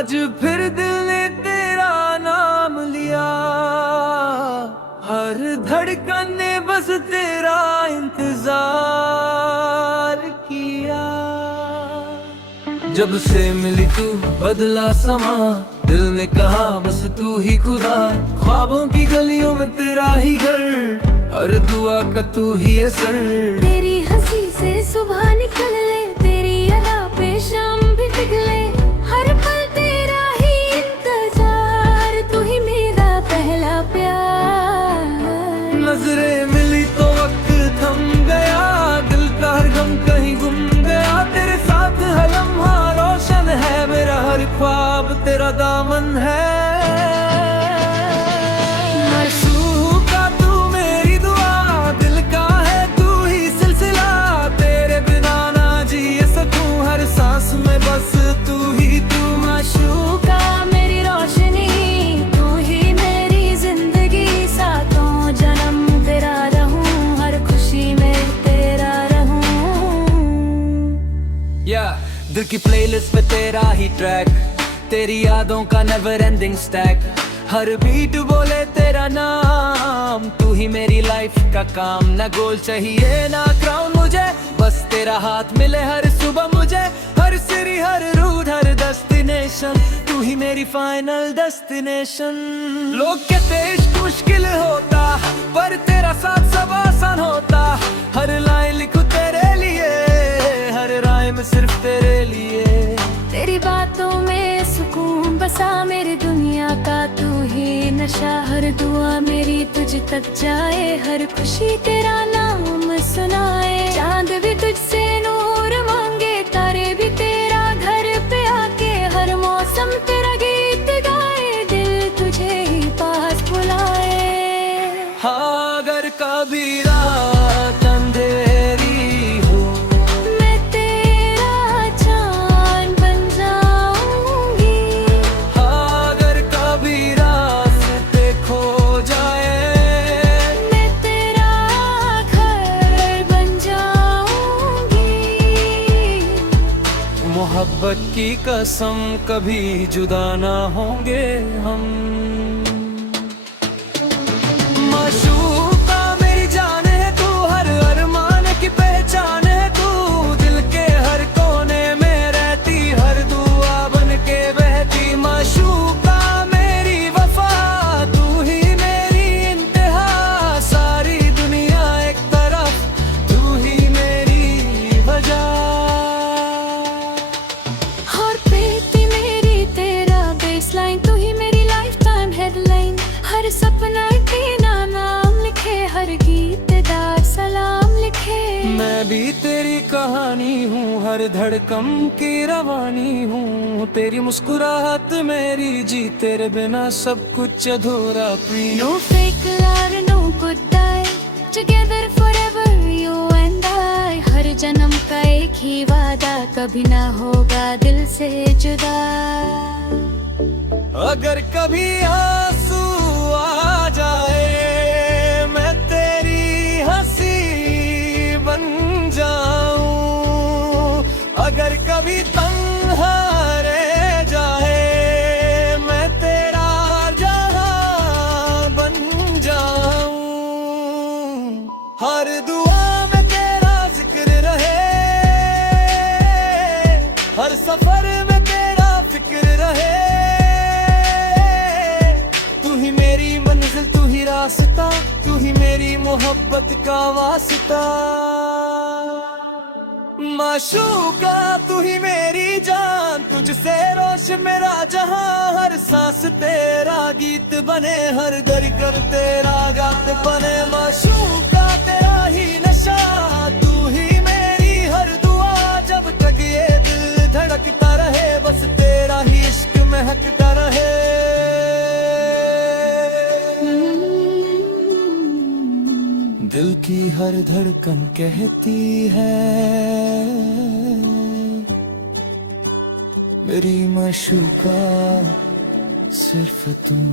आज फिर दिल ने तेरा नाम लिया, हर धड़कन ने बस तेरा इंतजार किया। जब से मिली तू बदला समा, दिल ने कहा बस तू ही खुदा। ख्वाबों की गलियों में तेरा ही घर, हर दुआ का तू ही असर। तेरी हंसी से सुबह निकल ले, तेरी अदा पे शाम भी पिघले, हर पल तेरा ही इंतजार, तू ही मेरा पहला प्यार। नजरें मिली तो वक्त थम गया, दिल का हर गम कहीं गुम गया। तेरे साथ हर लम्हा रोशन है, मेरा हर ख्वाब तेरा दामन है। बस तू ही तू माशूका मेरी रोशनी, तू ही मेरी जिंदगी। सातों जन्म तेरा रहूं, हर खुशी में तेरा रहूं। दिल की प्लेलिस्ट पे तेरा ही ट्रैक, तेरी यादों का नेवर एंडिंग स्टैक। हर बीट बोले तेरा नाम, तू ही मेरी लाइफ का काम। ना गोल चाहिए ना क्राउन मुझे, बस तेरा हाथ मिले हर सुबह मुझे। हर सिरी हर रूट हर डेस्टिनेशन, तू ही मेरी फाइनल डेस्टिनेशन। लोग कहते इश्क मुश्किल होता, पर तेरा साथ सब आसान होता। हर लाइन लिखूं तेरे लिए, हर राय में सिर्फ तेरे लिए। तेरी बातों में सुकून बसा, मेरी दुनिया का तू ही नशा। हर दुआ मेरी तुझ तक जाए, हर खुशी तेरा नाम सुनाए। चांद भी तुझसे नूर मांगे, तारे भी तेरा घर पे आके। हर मौसम तेरा गीत गाए, दिल तुझे ही पास बुलाए। हाँ अगर कभी रात अंधेरी हो, मैं तेरा चांद बन जाऊंगी। हाँ अगर कभी रास्ते खो जाए, मैं तेरा घर बन जाऊंगी। मोहब्बत की कसम कभी जुदा ना होंगे हम। माशूका मेरी जान है तू, हर अरमान की पहचान है तू। दिल के हर कोने में रहती, हर दुआ बन के बहती। माशूका मेरी वफा, तू ही मेरी इंतहा। सारी दुनिया एक तरफ, तू ही मेरी वजह। और बेटी मेरी तेरा बेसलाइन, तू ही मेरी लाइफ टाइम हेडलाइन। हर सपना तेरा नाम लिखे, हर गीतदार सलाम लिखे। मैं भी तेरी कहानी हूँ, हर धड़कन की रवानी हूँ। तेरी मुस्कुराहट मेरी जी, तेरे बिना सब कुछ अधूरा प्रिय। No fake love, no goodbye, together forever you and I। हर जन्म का एक ही वादा, कभी ना होगा दिल से जुदा। अगर कभी आंसू आ जाए, मैं तेरी हंसी बन जाऊं। अगर कभी तन्हा रह जाए, मैं तेरा जहां बन जाऊं। हर दुआ में तेरा जिक्र रहे, हर सफर में तेरा फिक्र रहे। तू ही मेरी मंजिल, तू ही रास्ता, तू ही मेरी मोहब्बत का वास्ता। माशूका तू ही मेरी जान, तुझसे रोशन मेरा जहां। हर सांस तेरा गीत बने, हर धड़कन तेरा गात बने। माशूका तेरा ही नशा, तू ही मेरी हर दुआ। जब तक ये दिल धड़कता रहे, बस तेरा ही इश्क महकता रहे। दिल की हर धड़कन कहती है, मेरी माशूका सिर्फ तुम।